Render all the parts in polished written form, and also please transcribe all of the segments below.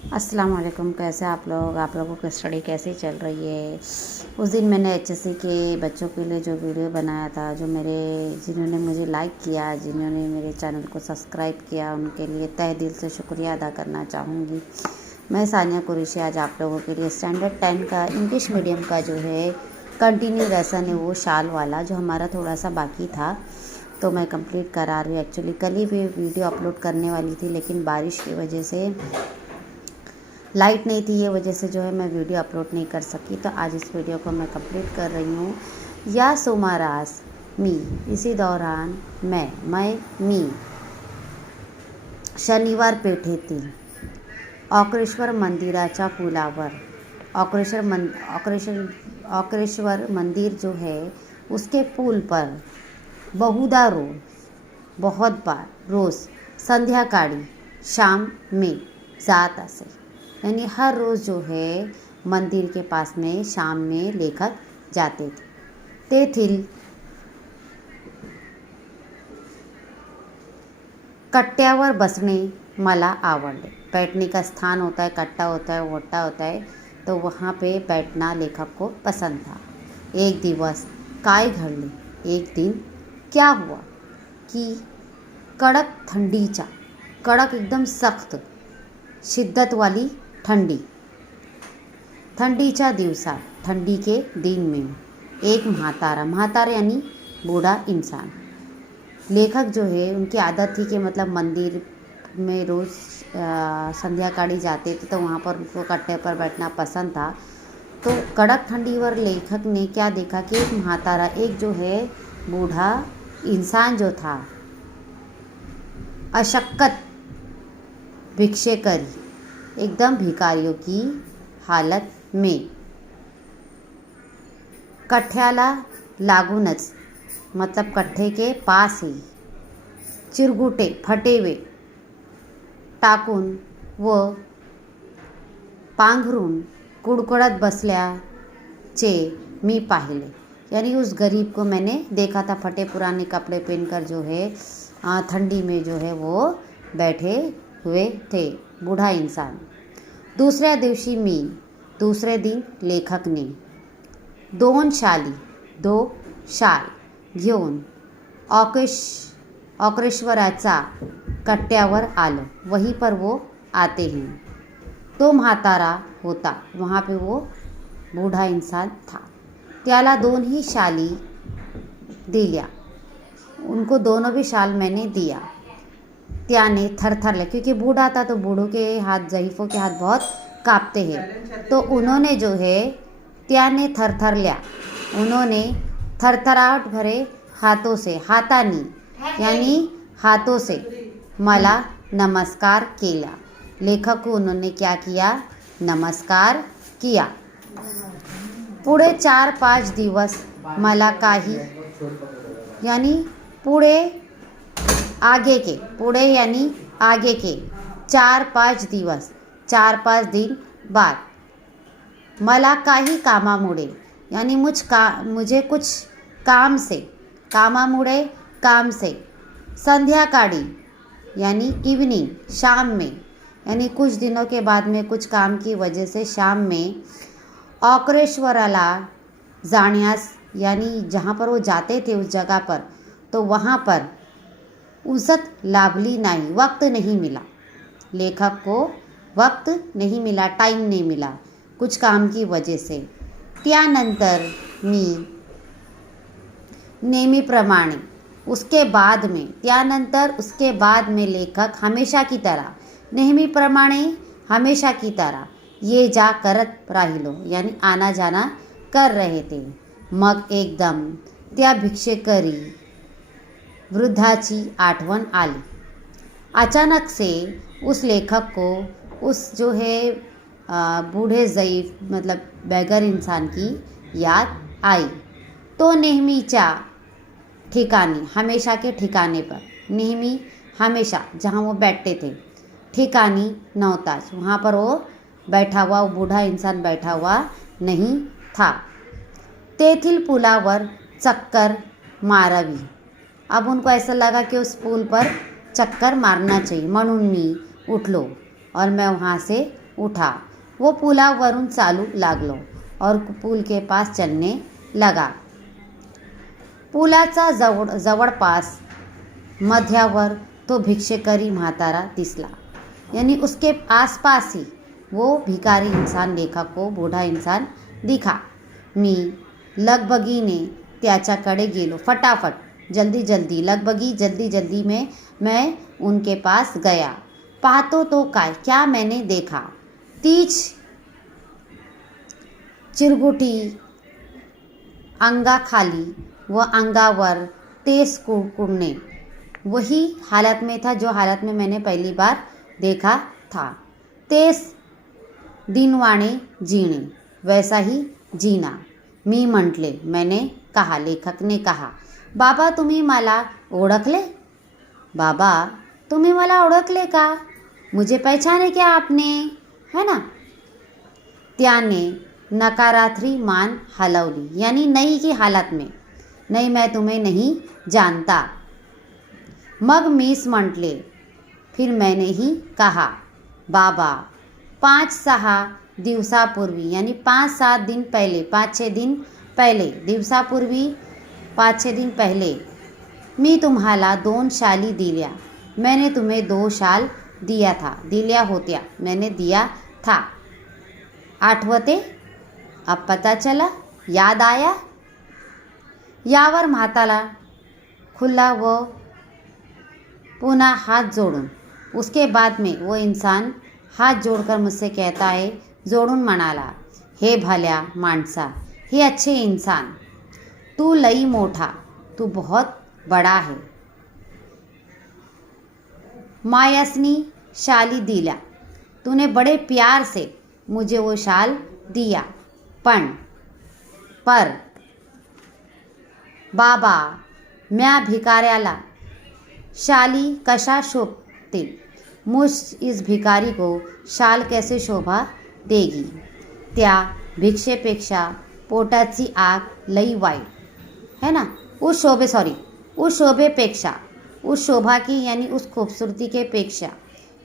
अस्सलाम वालेकुम। कैसे आप लोगों की स्टडी कैसी चल रही है। उस दिन मैंने एचएससी के बच्चों के लिए जो वीडियो बनाया था, जिन्होंने मुझे लाइक किया, जिन्होंने मेरे चैनल को सब्सक्राइब किया, उनके लिए तहे दिल से शुक्रिया अदा करना चाहूँगी। मैं सानिया कुरैशी आज आप लोगों के लिए स्टैंडर्ड 10 का इंग्लिश मीडियम का जो है कंटिन्यू लेसन है, वो शाल वाला जो हमारा थोड़ा सा बाकी था, तो मैं कंप्लीट करा रही हूँ। एक्चुअली कल ही भी वीडियो अपलोड करने वाली थी, लेकिन बारिश की वजह से लाइट नहीं थी, ये वजह से जो है मैं वीडियो अपलोड नहीं कर सकी। तो आज इस वीडियो को मैं कंप्लीट कर रही हूँ। या सोमारास मी, इसी दौरान मैं मी शनिवार पेठेतील ऑक्रेश्वर मंदिराच्या पुलावर, ऑक्रेश्वर मंदिर जो है उसके पुल पर बहुधा रोज, बहुत बार रोज़ संध्याकाळी शाम में जात असे, यानी हर रोज़ जो है मंदिर के पास में शाम में लेखक जाते थे। तेथील कट्ट्यावर बसणे मला आवडले। बैठने का स्थान होता है, कट्टा होता है, वट्टा होता है, तो वहाँ पे बैठना लेखक को पसंद था। एक दिवस काय घडले, एक दिन क्या हुआ कि कड़क ठंडीचा, कड़क एकदम सख्त शिद्दत वाली ठंडीच्या दिवसात, ठंडी के दिन में एक म्हातारा यानी बूढ़ा इंसान, लेखक जो है उनकी आदत थी कि मतलब मंदिर में रोज़ संध्याकाळी जाते थे, तो वहाँ पर उनको कट्टे पर बैठना पसंद था। तो कड़क ठंडी पर लेखक ने क्या देखा कि एक म्हातारा, एक जो है बूढ़ा इंसान जो था, अशक्कत भिक्षेकरी, एकदम भिखारियों की हालत में, कट्ट्याला लागूनच, मतलब कट्टे के पास ही, चिरगुटे फटे हुए टाकून व पांघरून कुडकुडत बसल्याचे मी पाहिले, यानी उस गरीब को मैंने देखा था फटे पुराने कपड़े पहनकर जो है ठंडी में जो है वो बैठे हुए थे, बूढ़ा इंसान। दूसऱ्या दिवशी दूसरे दिन लेखक ने दो शाल घेऊन ऑक्रेश्वराचा कट्ट्यावर आलो। वहीं पर वो आते हैं, तो म्हातारा होता, वहाँ पे वो बूढ़ा इंसान था। त्याला दोनही शाली दिल्या, उनको दोनों भी शाल मैंने दिया। त्याने थरथरले, क्योंकि बूढ़ा था तो बूढ़ों के हाथ, ज़ईफ़ों के हाथ बहुत कांपते हैं, तो उन्होंने जो है त्याने थरथरल्या, उन्होंने थरथराहट भरे हाथों से, हातानी यानी हाथों से मला नमस्कार केला। लेखक को उन्होंने क्या किया, नमस्कार किया। पुढे 4-5 दिवस मला काही, यानी पुढे आगे के, पुढे यानी आगे के 4-5 दिवस, 4-5 दिन बाद, मला काही कामामुळे, यानी मुझे कुछ काम से, कामामुळे काम से, संध्याकाळी यानी इवनिंग, शाम में, यानी कुछ दिनों के बाद में कुछ काम की वजह से शाम में ऑक्रेश्वराला जाण्यास, यानी जहाँ पर वो जाते थे उस जगह पर, तो वहाँ पर उसत लाभली नहीं, वक्त नहीं मिला, लेखक को वक्त नहीं मिला, टाइम नहीं मिला कुछ काम की वजह से। त्यानंतर मी नेहमीप्रमाणे, उसके बाद में, त्यानंतर उसके बाद में लेखक हमेशा की तरह, नेहमीप्रमाणे हमेशा की तरह ये जा करत राहिलो, यानी आना जाना कर रहे थे। मग एकदम त्या भिक्षेकरी वृद्धाची आठवण आली। अचानक से उस लेखक को उस जो है बूढ़े ज़ईफ़, मतलब बेगर इंसान की याद आई। तो नेहमीच्या ठिकाणी, हमेशा के ठिकाने पर, नेहमी हमेशा जहाँ वो बैठते थे, ठिकानी नव्हताच, वहाँ पर वो बैठा हुआ, वो बूढ़ा इंसान बैठा हुआ नहीं था। तेथील पुलावर चक्कर मारावी, अब उनको ऐसा लगा कि उस पुल पर चक्कर मारना चाहिए, म्हणून मी उठलो और मैं वहाँ से उठा. वो पुलावरून चालू लागलो और पूल के पास चलने लगा. पुलाचा जवळपास मध्यावर तो भिक्षेकरी म्हातारा दिसला. यानी उसके आसपास ही वो भिकारी इंसान लेखक को बूढ़ा इंसान दिखा. मी लगबगीने त्याच्याकडे गेलो. फटाफट, जल्दी जल्दी, लगबगी जल्दी जल्दी में मैं उनके पास गया. पाहतो तो काय, क्या मैंने देखा. तीच चिरगुटी अंगाखाली व अंगावर तेज कुड़कुड़ने. वही हालत में था जो हालत में मैंने पहली बार देखा था. तेज दिनवाणे जीणे, वैसा ही जीना. मी म्हटले, मैंने कहा. लेखक ने कहा, बाबा तुम्ही मला ओळखले. बाबा तुम्ही मला ओळखले का. मुझे पहचाने क्या आपने, है ना. त्याने नकारार्थी मान हलवली. यानी नहीं की हालत में, नहीं मैं तुम्हें नहीं जानता. मग मीच म्हटले, फिर मैंने ही कहा, बाबा 5-6 दिवसापूर्वी, यानी 5-7 दिन पहले, 5-6 दिन पहले, दिवसापूर्वी 5-6 दिन पहले मी तुम्हाला 2 शाली दिल्या. मैंने तुम्हें 2 शाल दिया था, दिल्या होत्या, मैंने दिया था. आठवते. अब पता चला, याद आया. यावर म्हातारा खुला व पुनः हाथ जोड़ून. उसके बाद में वो इंसान हाथ जोड़कर मुझसे कहता है, जोड़ून म्हणाला, हे भल्या माणसा, हे अच्छे इंसान, तू लई मोठा, तू बहुत बड़ा है. मायासनी शाली दिल्या. तूने बड़े प्यार से मुझे वो शाल दिया. पर बाबा, म्या भिकाऱ्याला शाली कशा शोभतील. मुझ इस भिकारी को शाल कैसे शोभा देगी. त्या भिक्षेपेक्षा पोटाची आग लई वाईट, है ना. उस शोभेपेक्षा, उस शोभा की यानी उस खूबसूरती के पेक्षा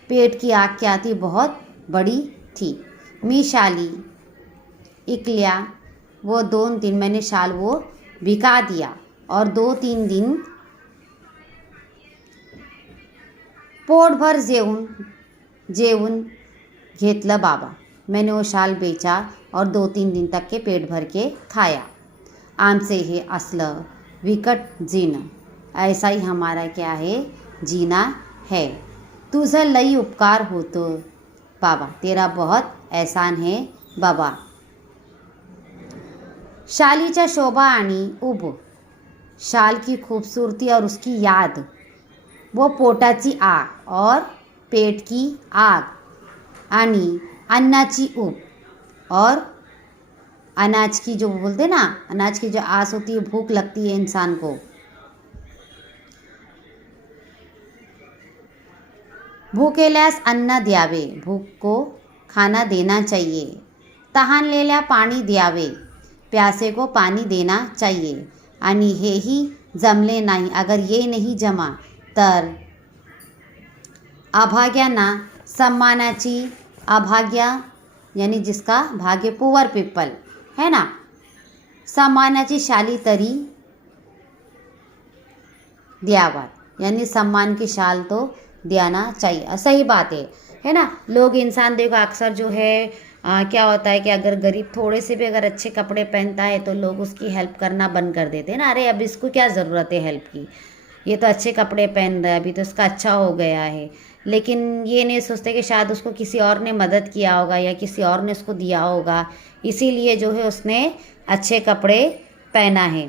पेट की आग क्या थी, बहुत बड़ी थी. मी शाली इकल्या. वो 2-3 मैंने शाल वो बिका दिया और 2-3 दिन पोटभर जेवून घेतलं बाबा. मैंने वो शाल बेचा और 2-3 दिन तक के पेट भर के खाया. आमचे हे असलं विकट जीणं, ऐसा ही हमारा क्या है, जीना है. तुझं लई उपकार होतो बाबा, तेरा बहुत एहसान है बाबा. शालीच्या शोभा आणि उब, शाल की खूबसूरती और उसकी याद, वो पोटाची आग और पेट की आग, आणि अन्नाची उब और अनाज की जो बोलते ना, अनाज की जो आस होती है, भूख लगती है इंसान को. भूकेल्यास अन्न द्यावे, भूख को खाना देना चाहिए. तहानलेल्या पाणी द्यावे, प्यासे को पानी देना चाहिए. आणि हेही जमले नाही, अगर ये नहीं जमा तर अभाग्यांना सम्मानाची, अभाग्या यानी जिसका भाग्य, पुअर पीपल, है ना, सम्मानाची शाली तरी द्यावा. यानी सम्मान की शाल तो देना चाहिए. सही बात है ना. लोग इंसान देखो अक्सर जो है क्या होता है कि अगर गरीब थोड़े से भी अगर अच्छे कपड़े पहनता है तो लोग उसकी हेल्प करना बंद कर देते हैं ना. अरे अब इसको क्या ज़रूरत है हेल्प की, ये तो अच्छे कपड़े पहन रहा है, अभी तो इसका अच्छा हो गया है. लेकिन ये नहीं सोचते कि शायद उसको किसी और ने मदद किया होगा या किसी और ने उसको दिया होगा, इसीलिए जो है उसने अच्छे कपड़े पहना है.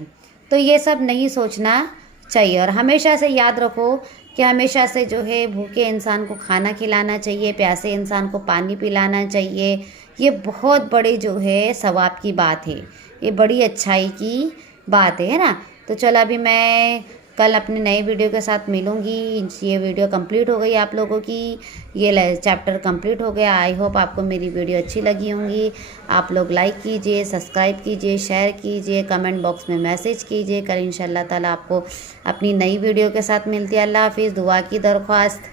तो ये सब नहीं सोचना चाहिए. और हमेशा से याद रखो कि हमेशा से जो है भूखे इंसान को खाना खिलाना चाहिए, प्यासे इंसान को पानी पिलाना चाहिए. ये बहुत बड़ी जो है सवाब की बात है, ये बड़ी अच्छाई की बात है ना. तो चलो अभी मैं कल अपने नए वीडियो के साथ मिलूँगी. ये वीडियो कंप्लीट हो गई आप लोगों की, ये चैप्टर कंप्लीट हो गया. आई होप आपको मेरी वीडियो अच्छी लगी होंगी. आप लोग लाइक कीजिए, सब्सक्राइब कीजिए, शेयर कीजिए, कमेंट बॉक्स में मैसेज कीजिए. कल इंशाल्लाह ताला आपको अपनी नई वीडियो के साथ मिलती है. अल्लाह हाफिज़. दुआ की दरख्वास्त.